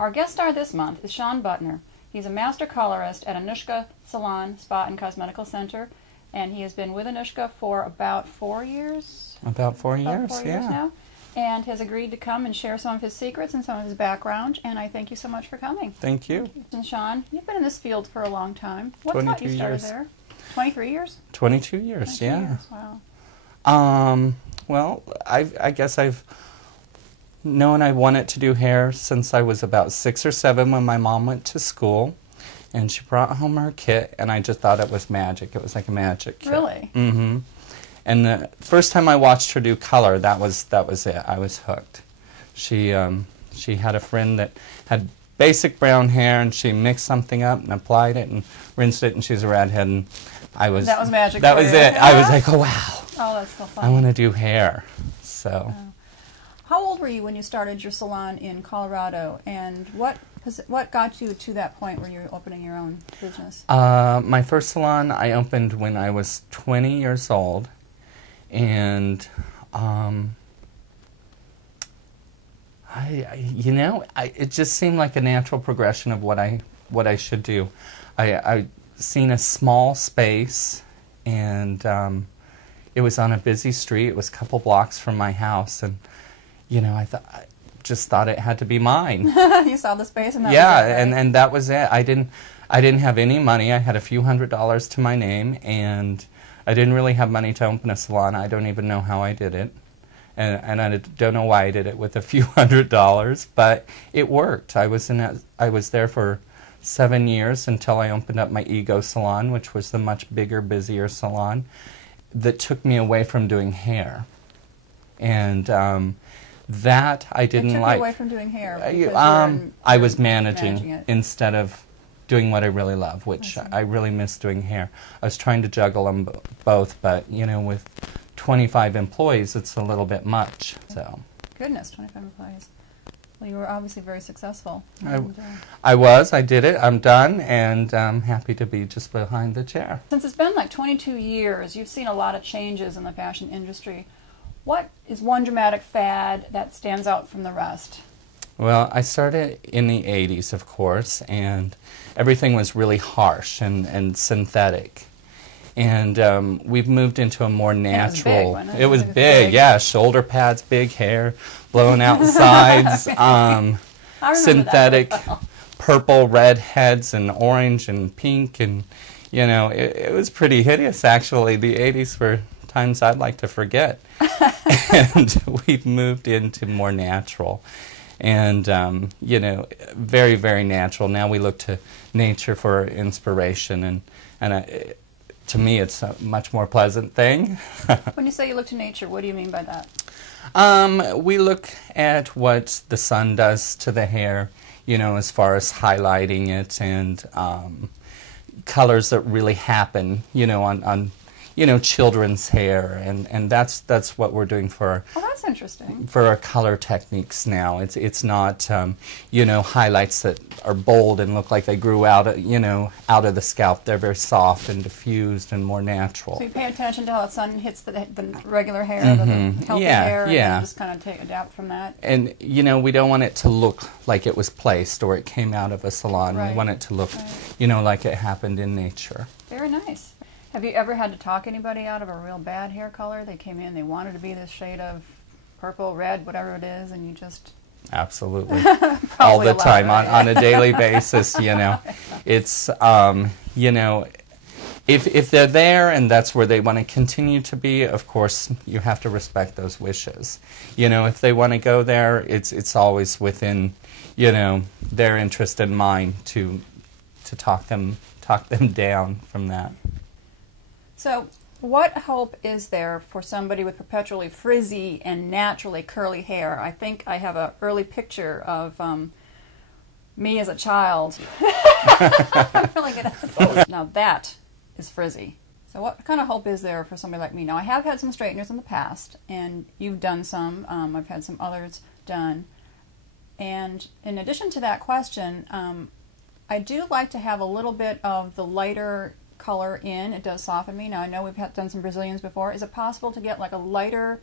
Our guest star this month is Sean Butner. He's a master colorist at Anushka Salon, Spa and Cosmetical Center, and he has been with Anushka for about 4 years. About 4 years, about 4 years now, and has agreed to come and share some of his secrets and some of his background. And I thank you so much for coming. Thank you. And Sean, you've been in this field for a long time. What taught you 22 started years. there? 23 years? 22 years, 22 yeah. years, wow. Well, I guess I've known I wanted to do hair since I was about 6 or 7 when my mom went to school, and she brought home her kit, and I just thought it was magic. It was like a magic kit. Really? Mm-hmm. And the first time I watched her do color, that was it. I was hooked. She had a friend that had basic brown hair, and she mixed something up and applied it and rinsed it, and she's a redhead, and That was magic. That for was you. it. I was like, oh wow. Oh, that's so fun. I want to do hair. So, How old were you when you started your salon in Colorado, and what got you to that point where you're opening your own business? my first salon I opened when I was 20 years old, and it just seemed like a natural progression of what I should do. I seen a small space, and it was on a busy street. It was a couple blocks from my house, and I just thought it had to be mine. You saw the space, and that was it, right? and that was it. I didn't have any money. I had a few $100s to my name, and I didn't really have money to open a salon. I don't even know how I did it, and I don't know why I did it with a few $100s, but it worked. I was there for 7 years until I opened up my Ego Salon, which was the much bigger, busier salon that took me away from doing hair, and that I didn't It took like. you away from doing hair because I was managing it. instead of doing what I really love, which I really miss doing hair. I was trying to juggle them both, but with 25 employees, it's a little bit much. So. Goodness, 25 employees. Well, you were obviously very successful. I did it, I'm done, and I'm happy to be just behind the chair. Since it's been like 22 years, you've seen a lot of changes in the fashion industry. What is one dramatic fad that stands out from the rest? Well, I started in the 80s, of course, and everything was really harsh and synthetic. And we've moved into a more natural... It was big, wasn't it? It was big, yeah. Shoulder pads, big hair, blown out sides, synthetic purple, red heads, and orange and pink, and, it was pretty hideous, actually. The 80s were times I'd like to forget. And we've moved into more natural. And, very, very natural. Now we look to nature for inspiration, and to me it's a much more pleasant thing. When you say you look to nature, what do you mean by that? We look at what the sun does to the hair, as far as highlighting it, and colors that really happen, on children's hair, and that's what we're doing for. Oh, that's interesting. For our color techniques now. It's not highlights that are bold and look like they grew out of the scalp. They're very soft and diffused and more natural. So you pay attention to how the sun hits the regular hair, the healthy hair, and then just kind of adapt from that. And we don't want it to look like it was placed or it came out of a salon. Right. We want it to look like it happened in nature. Very nice. Have you ever had to talk anybody out of a real bad hair color? They came in, they wanted to be this shade of purple, red, whatever it is, and you just... Absolutely. All the time, right? on a daily basis, It's, if they're there and that's where they want to continue to be, of course, you have to respect those wishes. If they want to go there, it's always within, their interest and mine to talk them down from that. So, what hope is there for somebody with perpetually frizzy and naturally curly hair? I think I have an early picture of me as a child. I'm really good at photos. Now that is frizzy. So what kind of hope is there for somebody like me? Now I have had some straighteners in the past, and you've done some. I've had some others done. And in addition to that question, I do like to have a little bit of the lighter color in. It does soften me. Now I know we've done some Brazilians before. Is it possible to get like a lighter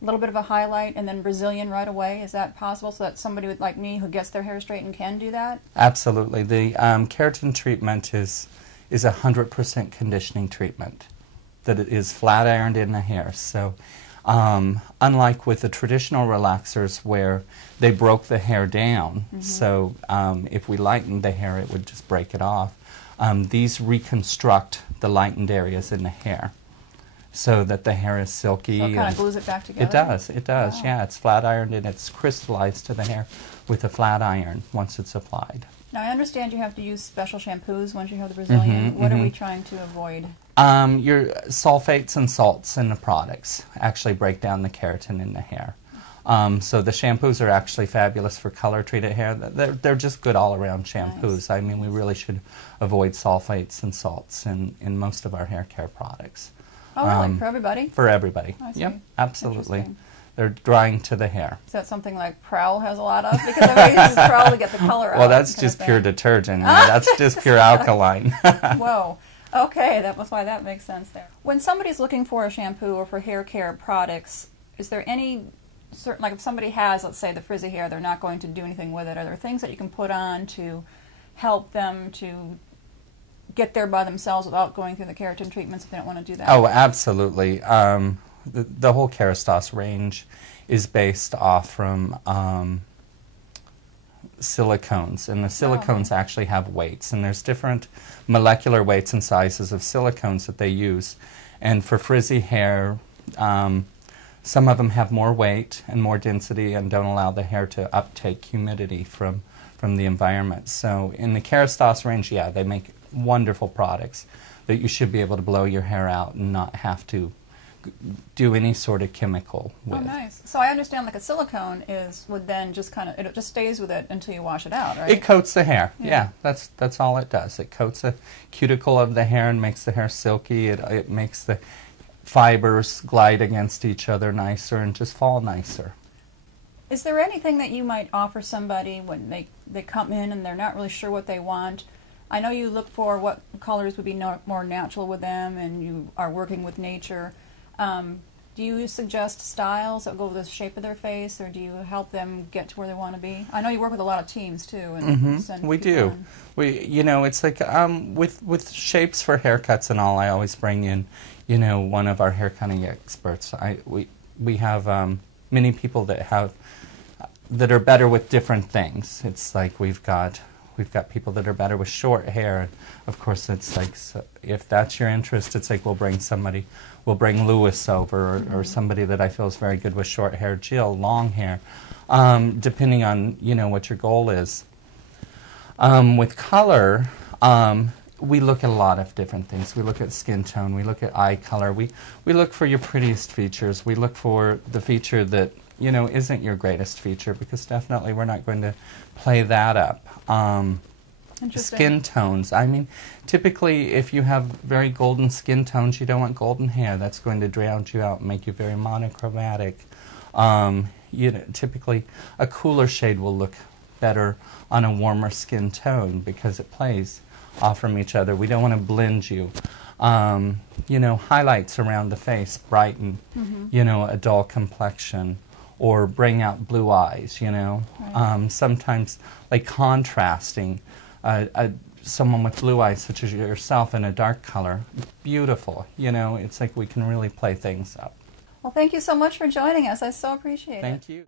a little bit of a highlight and then Brazilian right away? Is that possible, so that somebody like me who gets their hair straightened can do that? Absolutely. The keratin treatment is 100% conditioning treatment, that it is flat ironed in the hair. So unlike with the traditional relaxers where they broke the hair down, so if we lightened the hair it would just break it off, these reconstruct the lightened areas in the hair so that the hair is silky. So it kind of glues it back together? It does, Wow. yeah. It's flat ironed and it's crystallized to the hair with a flat iron once it's applied. Now, I understand you have to use special shampoos once you have the Brazilian. What are we trying to avoid? Your sulfates and salts in the products actually break down the keratin in the hair. So the shampoos are actually fabulous for color-treated hair. They're just good all-around shampoos. Nice. I mean, we really should avoid sulfates and salts in most of our hair care products. Oh, really? For everybody? For everybody. I see. Yep, absolutely. Interesting. They're drying to the hair. Is that something like Prowl has a lot of? Because everybody uses Prowl to get the color out. Well, that's kind just of pure thing. detergent. That's just pure alkaline. Whoa. Okay, that was why that makes sense there. When somebody's looking for a shampoo or for hair care products, is there any certain, like if somebody has, let's say, the frizzy hair, they're not going to do anything with it, are there things that you can put on to help them to get there by themselves without going through the keratin treatments if they don't want to do that? Oh, absolutely. The whole Kerastase range is based off from silicones, and the silicones actually have weights, and there's different molecular weights and sizes of silicones that they use. And for frizzy hair, some of them have more weight and more density and don't allow the hair to uptake humidity from the environment. So in the Kerastase range, yeah, they make wonderful products that you should be able to blow your hair out and not have to do any sort of chemical with. Oh, nice. So I understand like a silicone would then just kind of, it just stays with it until you wash it out, right? It coats the hair. Yeah, that's all it does. It coats the cuticle of the hair and makes the hair silky. It makes the fibers glide against each other nicer and just fall nicer. Is there anything that you might offer somebody when they come in and they're not really sure what they want? I know you look for what colors would be more natural with them, and you are working with nature. Do you suggest styles that go with the shape of their face, or do you help them get to where they want to be? I know you work with a lot of teams too. And send We people do. in. It's like with shapes for haircuts and all, I always bring in, one of our hair cutting experts. We have many people that are better with different things. It's like we've got people that are better with short hair. Of course, it's like, so if that's your interest, it's like we'll bring Lewis over, or somebody that I feel is very good with short hair, Jill, long hair, depending on, what your goal is. With color, we look at a lot of different things. We look at skin tone, we look at eye color, we look for your prettiest features, we look for the feature that, isn't your greatest feature, because definitely we're not going to play that up. Interesting. Skin tones. I mean, typically if you have very golden skin tones, you don't want golden hair. That's going to drown you out and make you very monochromatic. Typically a cooler shade will look better on a warmer skin tone because it plays off from each other. We don't want to blend you. Highlights around the face brighten, a dull complexion, or bring out blue eyes, Right. Sometimes, like contrasting someone with blue eyes, such as yourself, in a dark color, beautiful. It's like we can really play things up. Well, thank you so much for joining us. I so appreciate it. Thank you.